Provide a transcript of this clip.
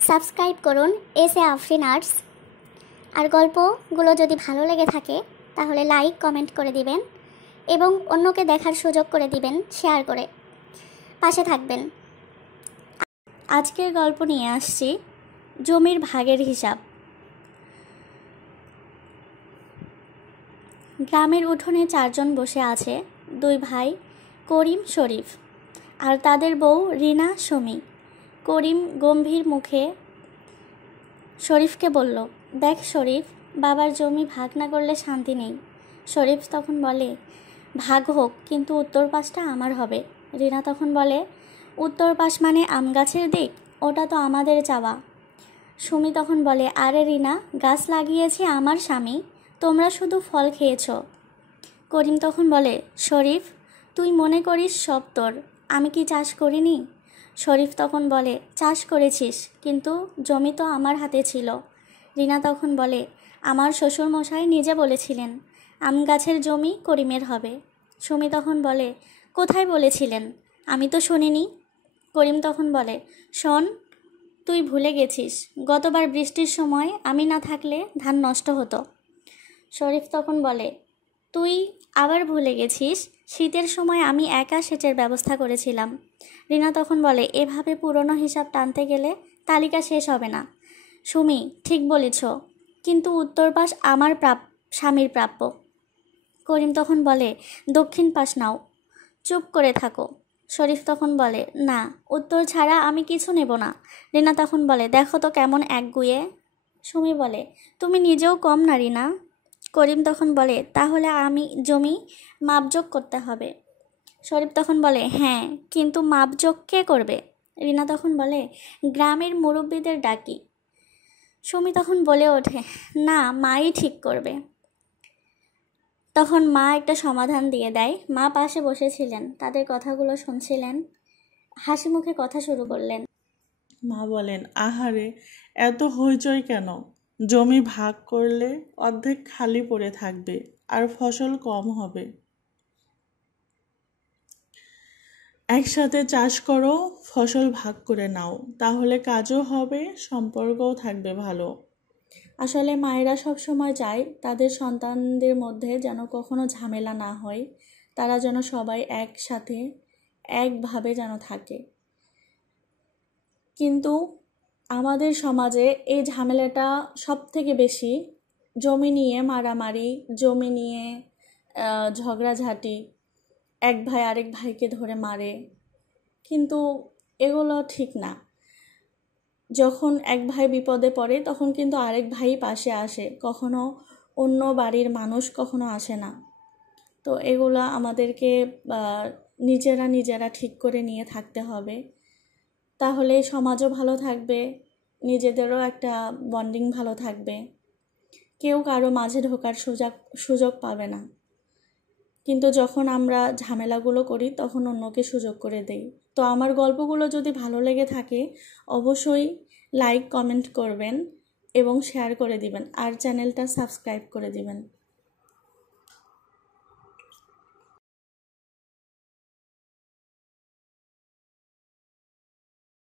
Subscribe করুন S A Afrin arts. আর গল্পগুলো যদি ভালো লেগে থাকে তাহলে লাইক কমেন্ট করে দিবেন এবং অন্যকে দেখার সুযোগ করে দিবেন, শেয়ার করে পাশে থাকবেন। আজকের গল্প নিয়ে আসছি জমির ভাগের হিসাব। গ্রামের উঠোনে 4 জন বসে আছে, 2 ভাই করিম শরীফ আর তাদের বউ রিনা সুমি। করিম গম্ভীর মুখে শরীফকে বলল, দেখ শরীফ, বাবার জমি ভাগ না করলে শান্তি নেই। শরীফ তখন বলে, ভাগ হোক, কিন্তু উত্তর পাশটা আমার হবে। রিনা তখন বলে, উত্তর পাশ মানে আম গাছের দিক, ওটা তো আমাদের চাওয়া। সুমি তখন বলে, আরে রিনা, গাছ লাগিয়েছে আমার স্বামী, তোমরা শুধু ফল খেয়েছ। করিম তখন বলে, শরীফ, তুই মনে করিস সব তোর, আমি কি চাষ করিনি? শরীফ তখন বলে, চাষ করেছিস, কিন্তু জমি তো আমার হাতে ছিল। রিনা তখন বলে, আমার শ্বশুরমশাই নিজে বলেছিলেন আম গাছের জমি করিমের হবে। সুমি তখন বলে, কোথায় বলেছিলেন? আমি তো শুনিনি। করিম তখন বলে, শোন, তুই ভুলে গেছিস, গতবার বৃষ্টির সময় আমি না থাকলে ধান নষ্ট হতো। শরীফ তখন বলে, তুই আবার ভুলে গেছিস, শীতের সময় আমি একা সেচের ব্যবস্থা করেছিলাম। রিনা তখন বলে, এভাবে পুরনো হিসাব টানতে গেলে তালিকা শেষ হবে না। সুমি, ঠিক বলেছ, কিন্তু উত্তর পাশ আমার স্বামীর প্রাপ্য। করিম তখন বলে, দক্ষিণ পাশ নাও। চুপ করে থাকো। শরীফ তখন বলে, না, উত্তর ছাড়া আমি কিছু নেব না। রিনা তখন বলে, দেখো তো কেমন একগুঁয়ে। সুমি বলে, তুমি নিজেও কম না রিনা। করিম তখন বলে, তাহলে আমি জমি মাপজোক করতে হবে। শরীফ তখন বলে, হ্যাঁ, কিন্তু মাপজোক কে করবে? রিনা তখন বলে, গ্রামের মুরব্বীদের ডাকি। সুমি তখন বলে ওঠে, না, মাই ঠিক করবে। তখন মা একটা সমাধান দিয়ে দেয়। মা পাশে বসেছিলেন, তাদের কথাগুলো শুনছিলেন, হাসি মুখে কথা শুরু করলেন। মা বলেন, আহারে, এত হইচই কেন? জমি ভাগ করলে অর্ধেক খালি পড়ে থাকবে আর ফসল কম হবে। একসাথে চাষ করো, ফসল ভাগ করে নাও, তাহলে কাজও হবে, সম্পর্কও থাকবে ভালো। আসলে মায়েরা সব সময় চায় তাদের সন্তানদের মধ্যে যেন কখনো ঝামেলা না হয়, তারা যেন সবাই একসাথে একভাবে যেন থাকে। কিন্তু আমাদের সমাজে এই ঝামেলাটা সব থেকে বেশি। জমি নিয়ে মারামারি, জমি নিয়ে ঝগড়াঝাঁটি, এক ভাই আরেক ভাইকে ধরে মারে, কিন্তু এগুলো ঠিক না। যখন এক ভাই বিপদে পড়ে তখন কিন্তু আরেক ভাই পাশে আসে, কখনো অন্য বাড়ির মানুষ কখনো আসে না। তো এগুলো আমাদেরকে নিজেরা ঠিক করে নিয়ে থাকতে হবে, তাহলে সমাজও ভালো থাকবে, নিজেদেরও একটা বন্ডিং ভালো থাকবে, কেউ কারো মাঝে ঢোকার সুযোগ পাবে না। কিন্তু যখন আমরা ঝামেলাগুলো করি তখন অন্যকে সুযোগ করে দেই। তো আমার গল্পগুলো যদি ভালো লেগে থাকে অবশ্যই লাইক কমেন্ট করবেন এবং শেয়ার করে দিবেন আর চ্যানেলটা সাবস্ক্রাইব করে দিবেন।